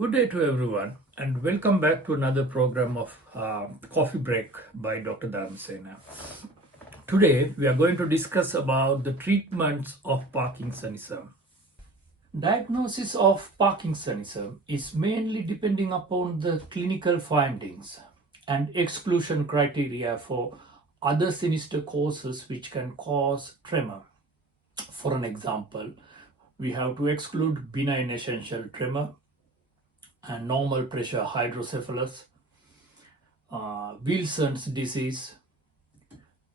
Good day to everyone, and welcome back to another program of Coffee Break by Dr. Dharmasena. Today, we are going to discuss about the treatments of Parkinsonism. Diagnosis of Parkinsonism is mainly depending upon the clinical findings and exclusion criteria for other sinister causes which can cause tremor. For an example, we have to exclude benign essential tremor and normal pressure hydrocephalus, Wilson's disease,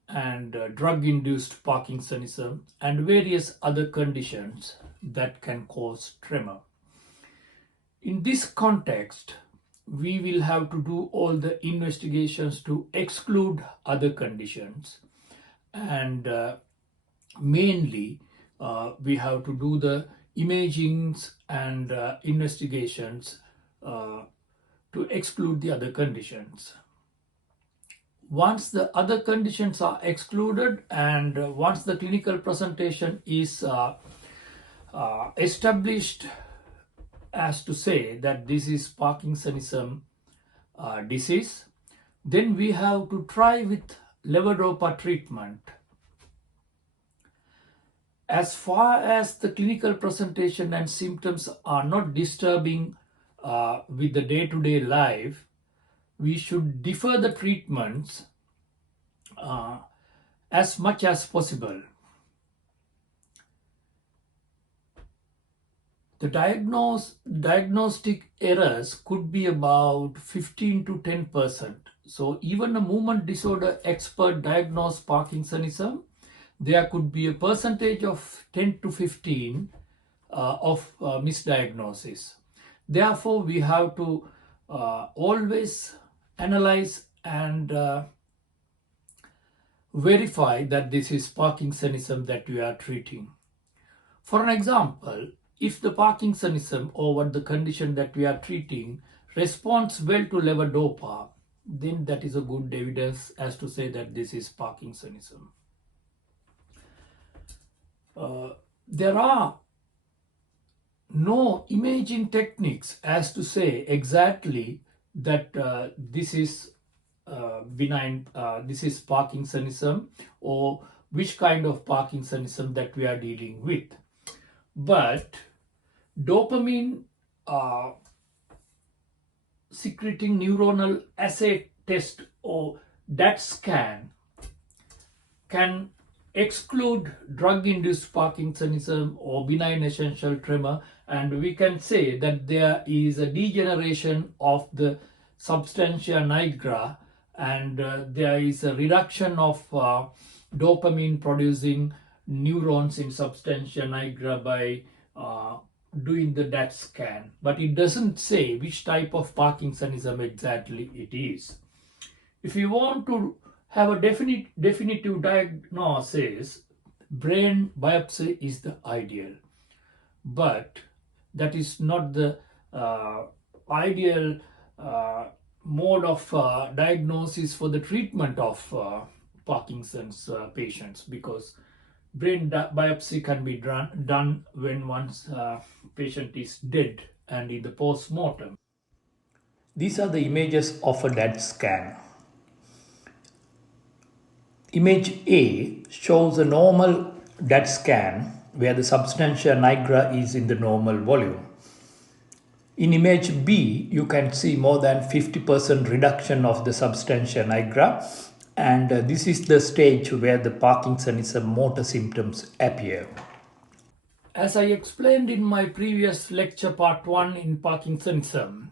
and drug-induced Parkinsonism, and various other conditions that can cause tremor. In this context, we will have to do all the investigations to exclude other conditions, and mainly we have to do the imagings and investigations to exclude the other conditions. Once the other conditions are excluded and once the clinical presentation is established as to say that this is Parkinsonism disease, then we have to try with Levodopa treatment. As far as the clinical presentation and symptoms are not disturbing with the day-to-day life, we should defer the treatments as much as possible. The diagnostic errors could be about 15 to 10%. So even a movement disorder expert diagnosed Parkinsonism, there could be a percentage of 10 to 15 of misdiagnosis. Therefore, we have to always analyze and verify that this is Parkinsonism that we are treating. For an example, if the Parkinsonism or the condition that we are treating responds well to Levodopa, then that is a good evidence as to say that this is Parkinsonism. There are no imaging techniques as to say exactly that this is benign, this is Parkinsonism, or which kind of Parkinsonism that we are dealing with. But dopamine secreting neuronal assay test or DAT scan can exclude drug-induced Parkinsonism or benign essential tremor, and we can say that there is a degeneration of the substantia nigra, and there is a reduction of dopamine producing neurons in substantia nigra by doing the DAT scan. But it doesn't say which type of Parkinsonism exactly it is. If you want to have a definitive diagnosis, brain biopsy is the ideal. But that is not the ideal mode of diagnosis for the treatment of Parkinson's patients, because brain biopsy can be done when one's patient is dead and in the post-mortem. These are the images of a DAT scan. Image A shows a normal DAT scan where the substantia nigra is in the normal volume. In image B, you can see more than 50% reduction of the substantia nigra, and this is the stage where the Parkinsonism motor symptoms appear. As I explained in my previous lecture, part 1 in Parkinsonism,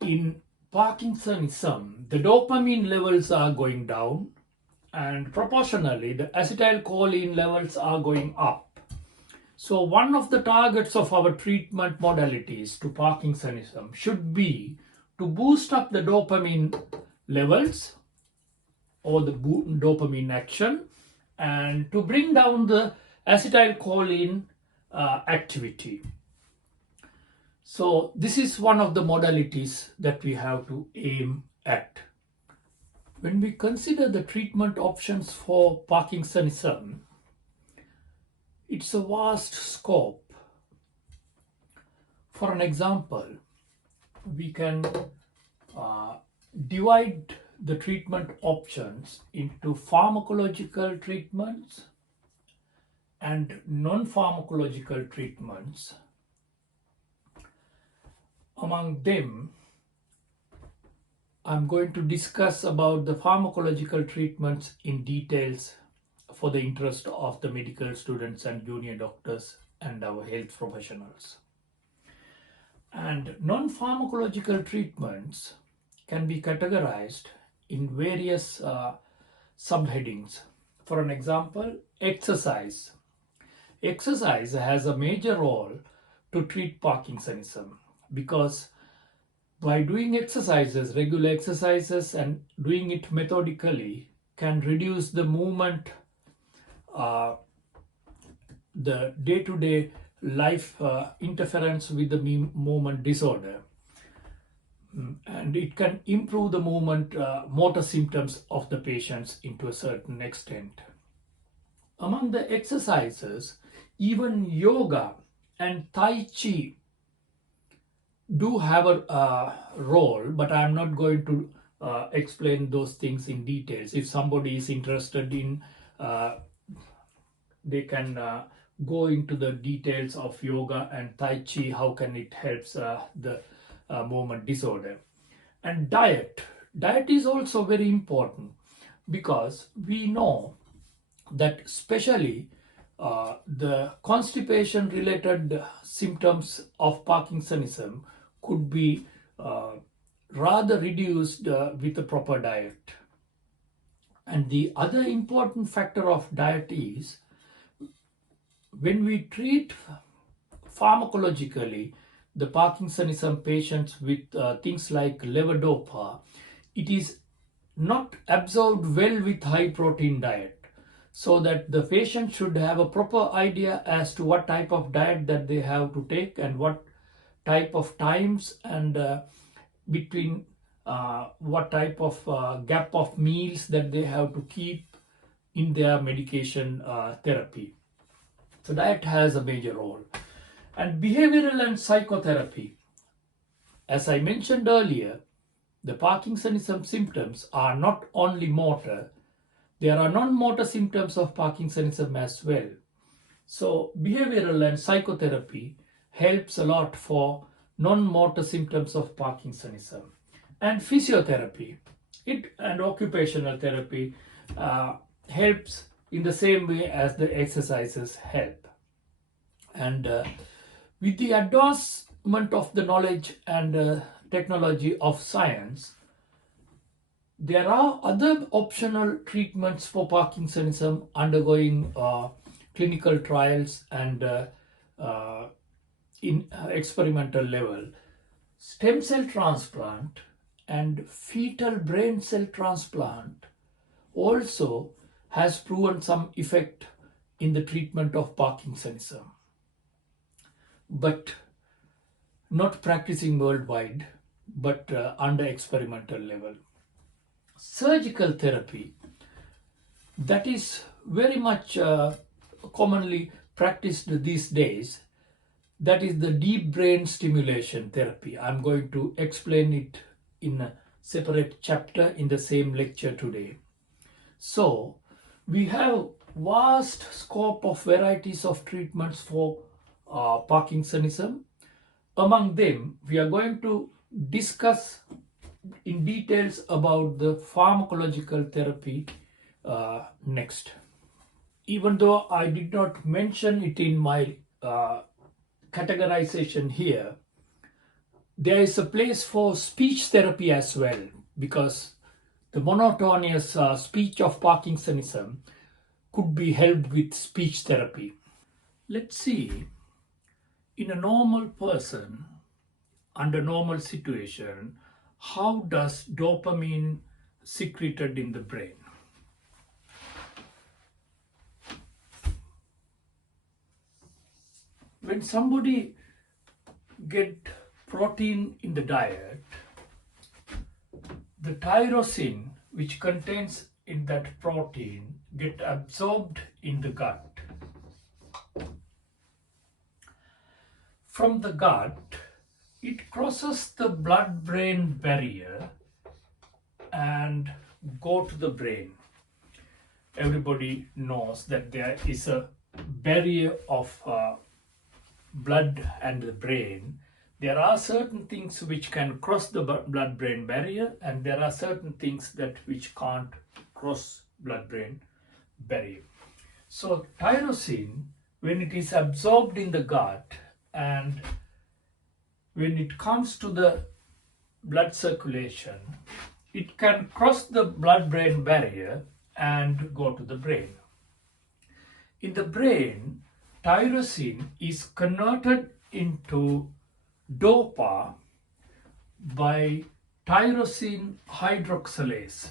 in Parkinsonism, the dopamine levels are going down and proportionally the acetylcholine levels are going up. So one of the targets of our treatment modalities to Parkinsonism should be to boost up the dopamine levels or the dopamine action and to bring down the acetylcholine activity. So this is one of the modalities that we have to aim at. When we consider the treatment options for Parkinsonism, it's a vast scope. For an example, we can divide the treatment options into pharmacological treatments and non-pharmacological treatments. Among them, I'm going to discuss about the pharmacological treatments in details for the interest of the medical students and junior doctors and our health professionals. And non-pharmacological treatments can be categorized in various subheadings. For an example, exercise. Exercise has a major role to treat Parkinsonism because by doing exercises, regular exercises, and doing it methodically can reduce the movement, the day-to-day life interference with the movement disorder, and it can improve the movement motor symptoms of the patients into a certain extent. Among the exercises, even yoga and Tai Chi do have a role, but I'm not going to explain those things in details. If somebody is interested in, they can go into the details of yoga and Tai Chi, how can it helps the movement disorder. And diet. Diet is also very important because we know that especially the constipation related symptoms of Parkinsonism could be rather reduced with a proper diet. And the other important factor of diet is when we treat pharmacologically the Parkinsonism patients with things like Levodopa, it is not absorbed well with high protein diet. So that the patient should have a proper idea as to what type of diet that they have to take and what type of times and between what type of gap of meals that they have to keep in their medication therapy. So diet has a major role. And behavioral and psychotherapy. As I mentioned earlier, the Parkinsonism symptoms are not only motor, there are non-motor symptoms of Parkinsonism as well. So behavioral and psychotherapy helps a lot for non-motor symptoms of Parkinsonism. And physiotherapy and occupational therapy helps in the same way as the exercises help. And with the advancement of the knowledge and technology of science, there are other optional treatments for Parkinsonism undergoing clinical trials and in experimental level. Stem cell transplant and fetal brain cell transplant also has proven some effect in the treatment of Parkinsonism, but not practicing worldwide, but under experimental level. Surgical therapy, that is very much commonly practiced these days, that is the deep brain stimulation therapy. I'm going to explain it in a separate chapter in the same lecture today. So we have vast scope of varieties of treatments for Parkinsonism. Among them, we are going to discuss in details about the pharmacological therapy next. Even though I did not mention it in my categorization here, there is a place for speech therapy as well, because the monotonous speech of Parkinsonism could be helped with speech therapy. Let's see, in a normal person, under normal situation, how does dopamine secreted in the brain? When somebody get protein in the diet, the tyrosine which contains in that protein get absorbed in the gut. From the gut, it crosses the blood-brain barrier and go to the brain. Everybody knows that there is a barrier of blood and the brain. There are certain things which can cross the blood-brain barrier, and there are certain things that which can't cross blood-brain barrier. So tyrosine, when it is absorbed in the gut and when it comes to the blood circulation, it can cross the blood-brain barrier and go to the brain. In the brain, tyrosine is converted into DOPA by tyrosine hydroxylase.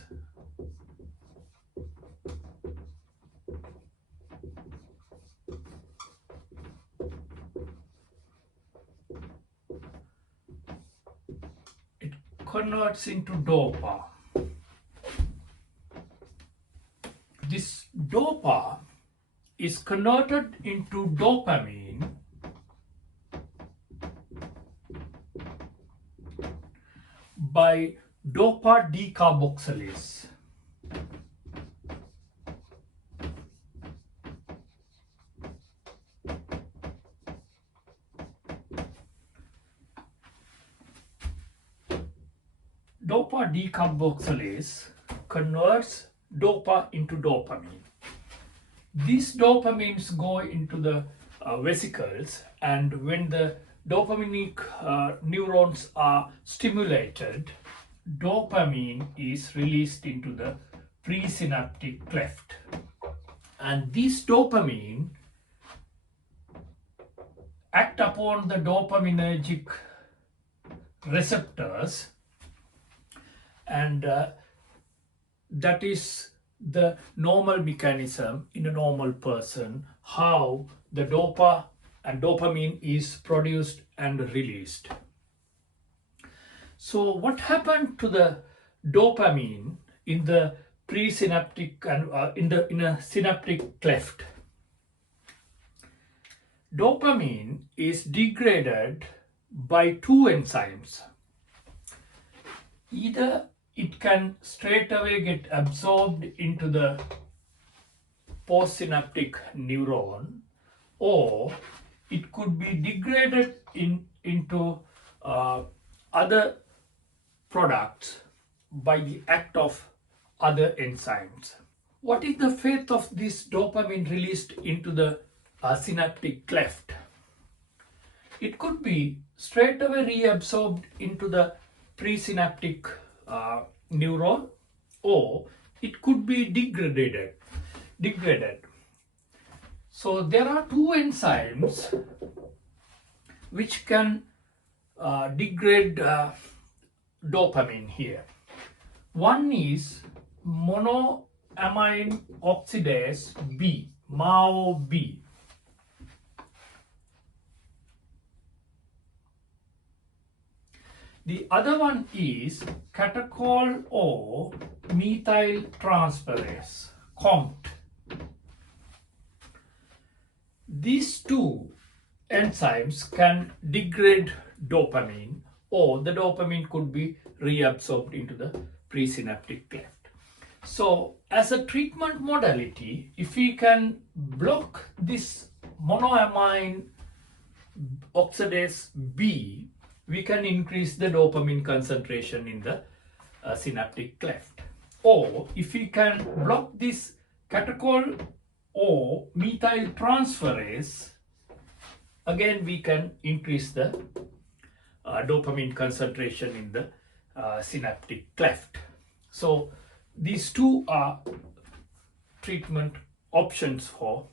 It converts into DOPA. This DOPA is converted into dopamine by DOPA decarboxylase. DOPA decarboxylase converts DOPA into dopamine. These dopamines go into the vesicles, and when the dopaminic neurons are stimulated, dopamine is released into the presynaptic cleft. And these dopamine act upon the dopaminergic receptors, and that is the normal mechanism in a normal person, how the DOPA and dopamine is produced and released. So what happened to the dopamine in the presynaptic and in a synaptic cleft? Dopamine is degraded by two enzymes. Either it can straight away get absorbed into the postsynaptic neuron, or it could be degraded into other products by the act of other enzymes. What is the fate of this dopamine released into the synaptic cleft? It could be straight away reabsorbed into the presynaptic neuron, or it could be degraded. So there are two enzymes which can degrade dopamine here. One is monoamine oxidase B, MAO-B. The other one is catechol or methyl transferase, COMT. These two enzymes can degrade dopamine, or the dopamine could be reabsorbed into the presynaptic cleft. So as a treatment modality, if we can block this monoamine oxidase B, we can increase the dopamine concentration in the synaptic cleft. Or if we can block this catechol or methyl transferase, again we can increase the dopamine concentration in the synaptic cleft. So these two are treatment options for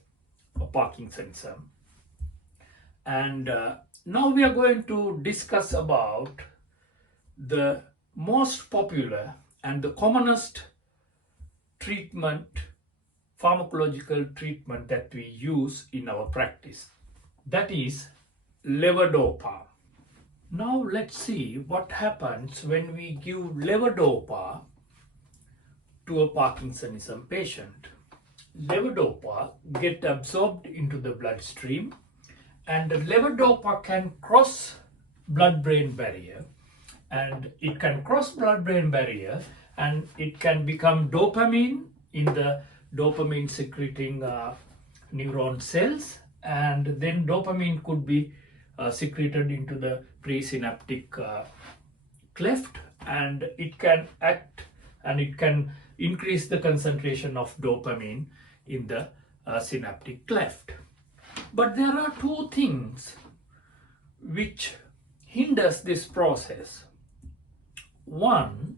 Parkinsonism. And now we are going to discuss about the most popular and the commonest treatment, pharmacological treatment that we use in our practice. That is Levodopa. Now let's see what happens when we give Levodopa to a Parkinsonism patient. Levodopa get absorbed into the bloodstream, and the Levodopa can cross blood-brain barrier, and it can cross blood-brain barrier and it can become dopamine in the dopamine secreting neuron cells, and then dopamine could be secreted into the presynaptic cleft, and it can act and it can increase the concentration of dopamine in the synaptic cleft. But there are two things which hinders this process. One,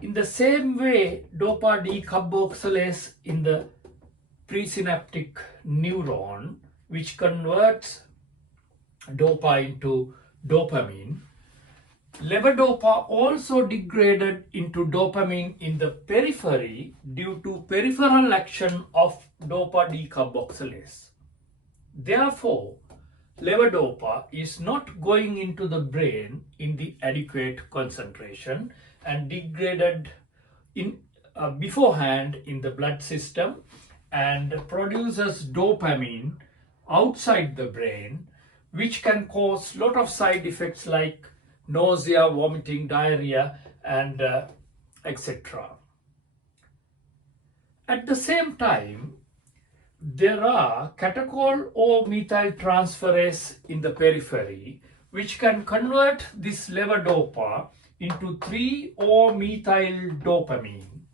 in the same way dopa decarboxylase in the presynaptic neuron, which converts dopa into dopamine, levodopa also degraded into dopamine in the periphery due to peripheral action of dopa decarboxylase. Therefore, levodopa is not going into the brain in the adequate concentration and degraded in beforehand in the blood system and produces dopamine outside the brain, which can cause a lot of side effects like nausea, vomiting, diarrhea, and etc. At the same time, there are catechol or methyltransferase in the periphery, which can convert this levodopa into 3-O-methyl dopamine,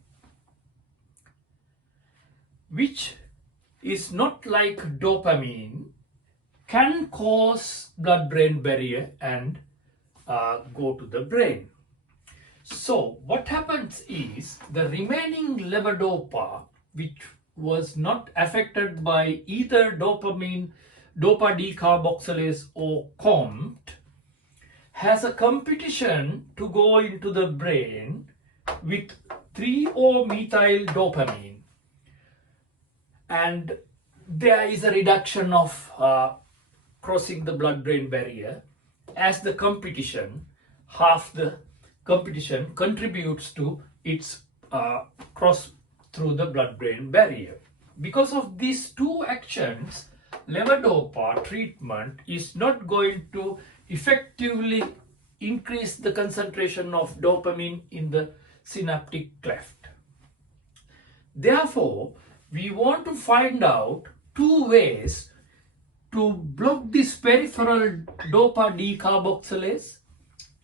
which is not like dopamine, can cause blood-brain barrier and go to the brain. So what happens is the remaining levodopa, which was not affected by either dopa decarboxylase or COMT, has a competition to go into the brain with 3-O-methyl dopamine, and there is a reduction of crossing the blood-brain barrier as the competition, half the competition contributes to its cross through the blood-brain barrier. Because of these two actions, levodopa treatment is not going to effectively increase the concentration of dopamine in the synaptic cleft. Therefore, we want to find out two ways to block this peripheral dopa decarboxylase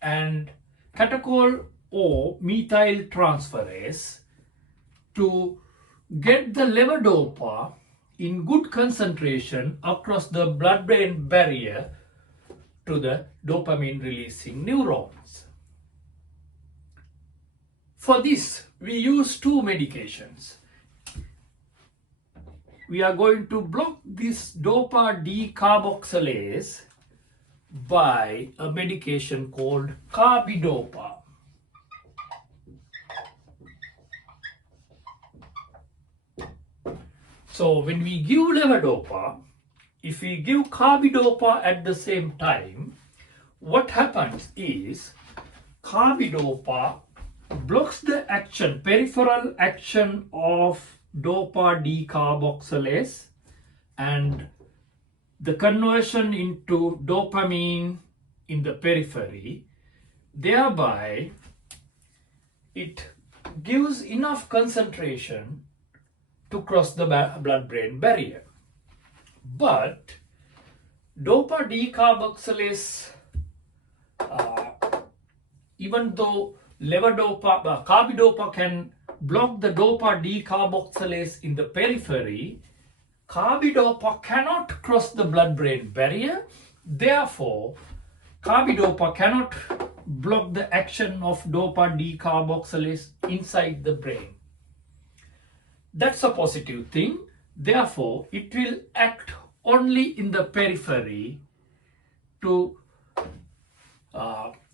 and catechol or methyltransferase to get the levodopa in good concentration across the blood-brain barrier to the dopamine releasing neurons. For this, we use two medications. We are going to block this dopa decarboxylase by a medication called carbidopa. So when we give levodopa, if we give carbidopa at the same time, what happens is carbidopa blocks the action, peripheral action of dopa decarboxylase and the conversion into dopamine in the periphery. Thereby, it gives enough concentration to cross the blood-brain barrier. But dopa decarboxylase, even though carbidopa can block the dopa decarboxylase in the periphery, carbidopa cannot cross the blood-brain barrier. Therefore, carbidopa cannot block the action of dopa decarboxylase inside the brain. That's a positive thing. Therefore, it will act only in the periphery to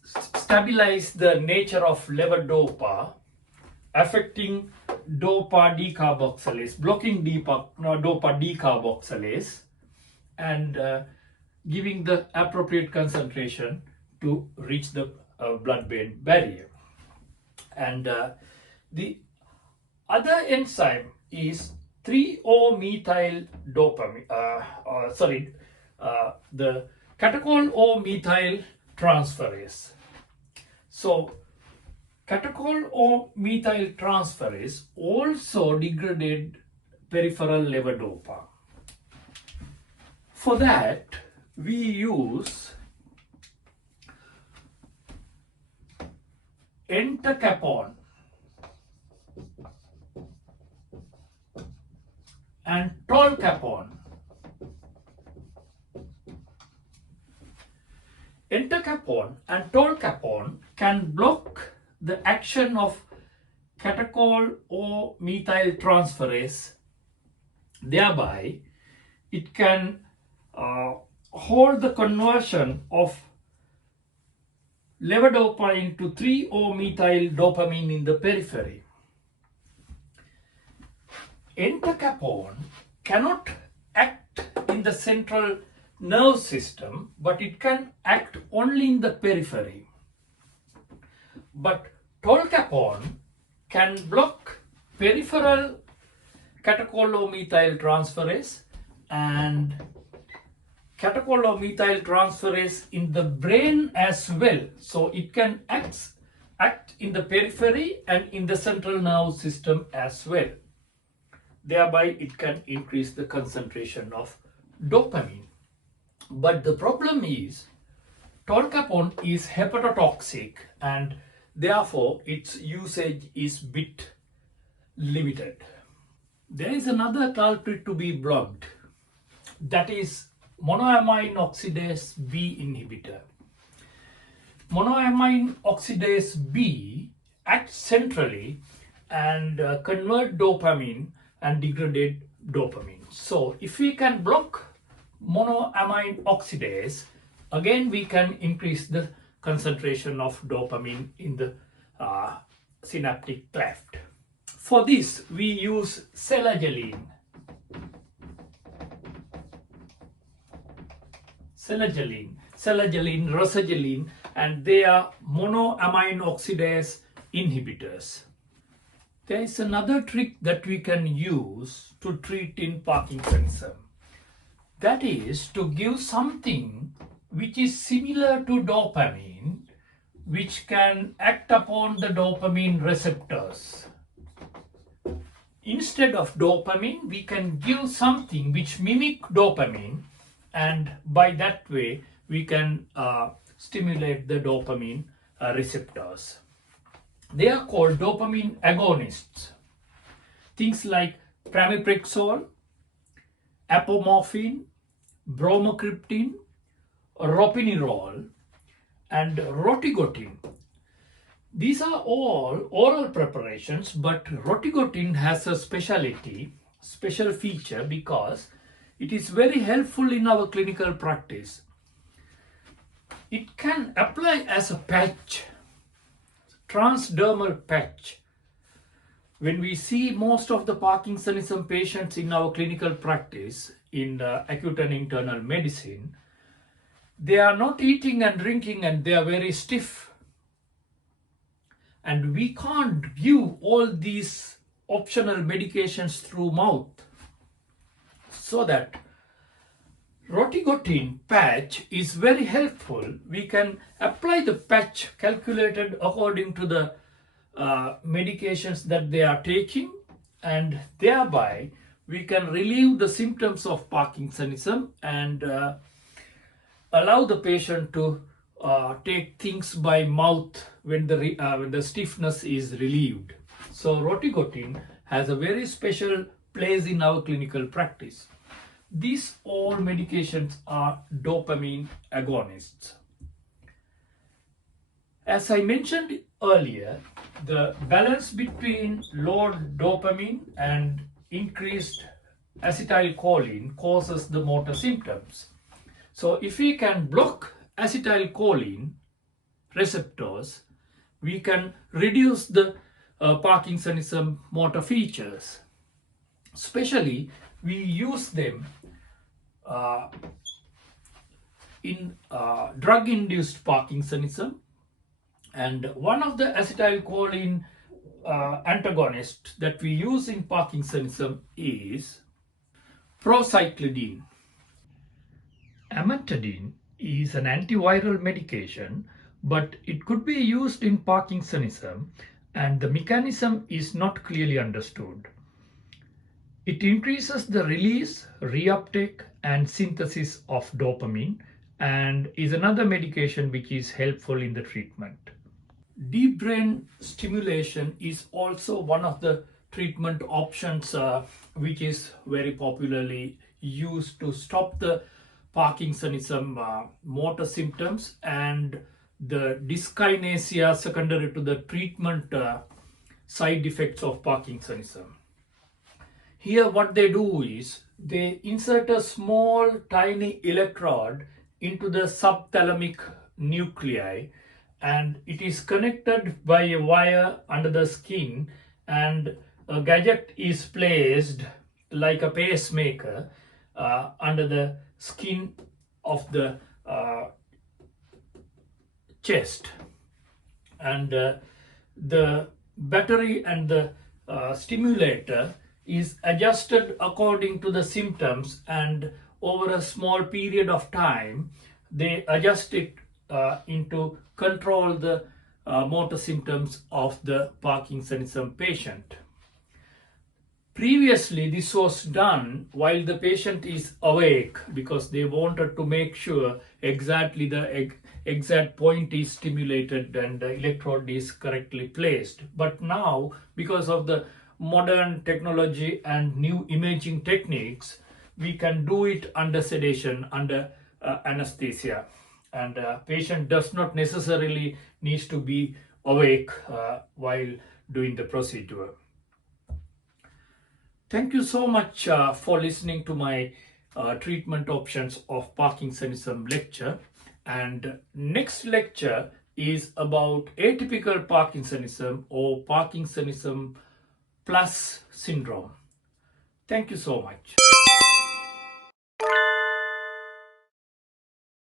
stabilize the nature of levodopa, affecting dopa decarboxylase, blocking dopa decarboxylase, and giving the appropriate concentration to reach the blood-brain barrier. And the other enzyme is 3-O-methyl dopamine. The catechol or methyl transferase. So catechol or methyl transferase also degraded peripheral levodopa. For that, we use entacapone and tolcapone. Entacapone and tolcapone can block the action of catechol or methyl transferase. Thereby, it can hold the conversion of levodopa into 3-O-methyl dopamine in the periphery. Entacapone cannot act in the central nerve system, but it can act only in the periphery. But tolcapone can block peripheral catechol-O-methyl transferase and catechol-O-methyl transferase in the brain as well. So it can act in the periphery and in the central nerve system as well. Thereby, it can increase the concentration of dopamine. But the problem is, tolcapone is hepatotoxic and therefore its usage is bit limited. There is another culprit to be blocked, that is monoamine oxidase B inhibitor. Monoamine oxidase B acts centrally and convert dopamine and degrade dopamine. So if we can block monoamine oxidase, again we can increase the concentration of dopamine in the synaptic cleft. For this, we use selagelene, rosagelene, and they are monoamine oxidase inhibitors. There is another trick that we can use to treat in Parkinsonism. That is to give something which is similar to dopamine, which can act upon the dopamine receptors. Instead of dopamine, we can give something which mimic dopamine, and by that way we can stimulate the dopamine receptors. They are called dopamine agonists. Things like pramipexole, apomorphine, bromocriptine, ropinirole, and rotigotine. These are all oral preparations, but rotigotine has a special feature, because it is very helpful in our clinical practice. It can apply as a patch, transdermal patch. When we see most of the Parkinsonism patients in our clinical practice in acute and internal medicine, they are not eating and drinking and they are very stiff. And we can't give all these optional medications through mouth. So that rotigotine patch is very helpful. We can apply the patch calculated according to the medications that they are taking, and thereby we can relieve the symptoms of Parkinsonism and allow the patient to take things by mouth when the stiffness is relieved. So rotigotine has a very special place in our clinical practice. These all medications are dopamine agonists. As I mentioned earlier, the balance between low dopamine and increased acetylcholine causes the motor symptoms. So if we can block acetylcholine receptors, we can reduce the Parkinsonism motor features. Especially, we use them in drug-induced Parkinsonism, and one of the acetylcholine antagonists that we use in Parkinsonism is procyclidine. Amantadine is an antiviral medication, but it could be used in Parkinsonism, and the mechanism is not clearly understood. It increases the release, reuptake, and synthesis of dopamine, and is another medication which is helpful in the treatment. Deep brain stimulation is also one of the treatment options which is very popularly used to stop the Parkinsonism motor symptoms and the dyskinesia secondary to the treatment side effects of Parkinsonism. Here what they do is they insert a small tiny electrode into the subthalamic nuclei, and it is connected by a wire under the skin, and a gadget is placed like a pacemaker under the skin of the chest, and the battery and the stimulator is adjusted according to the symptoms, and over a small period of time they adjust it into control the motor symptoms of the Parkinsonism patient. Previously, this was done while the patient is awake because they wanted to make sure exactly the exact point is stimulated and the electrode is correctly placed. But now, because of the modern technology and new imaging techniques, we can do it under sedation, under anesthesia, and patient does not necessarily needs to be awake while doing the procedure. Thank you so much for listening to my treatment options of Parkinsonism lecture. And next lecture is about atypical Parkinsonism or Parkinsonism plus syndrome. Thank you so much.